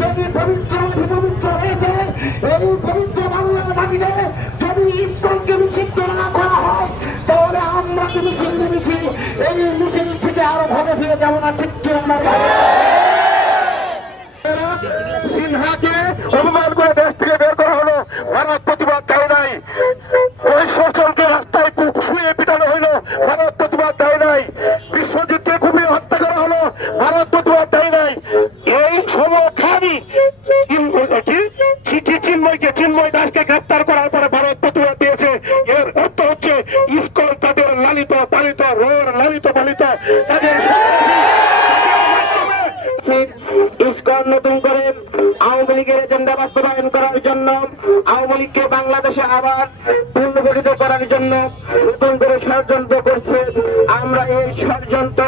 যদি পবিত্র পবিত্র হয়েছে, এই পবিত্র বাংলার মাটিতে যদি ইসকনকে নিষিদ্ধ না করা হয়, তাহলে আমরা কি মিছিল নেমেছি, এই মিছিল থেকে আরো ভালো ফিরে যাবো না। ঠিক কি আমার সিনহাকে অপমান করে দেশ থেকে বের করা হলো, ভারত প্রতিবাদ দেয় নাই। ওই শোষণকে রাস্তায় শুয়ে পিটানো হইলো, ভারত প্রতিবাদ দেয় নাই। বিশ্বজিৎকে খুবই হত্যা করা হলো, ভারত প্রতিবাদ দেয় নাই। এই সমখানি চিন্ময় দাসকে গ্রেপ্তার করার পরে ভারত প্রতিবাদ দিয়েছে। এর অর্থ হচ্ছে ইসকন তাদের লালিত পালিত লালিত পালিত তাদের ইসকন নতুন করে আওয়ামী লীগের এজেন্ডা বাস্তবায়ন করার জন্য, আওয়ামী লীগকে বাংলাদেশে আবার পুনর্গঠিত করার জন্য নতুন করে ষড়যন্ত্র করছে। আমরা এই ষড়যন্ত্র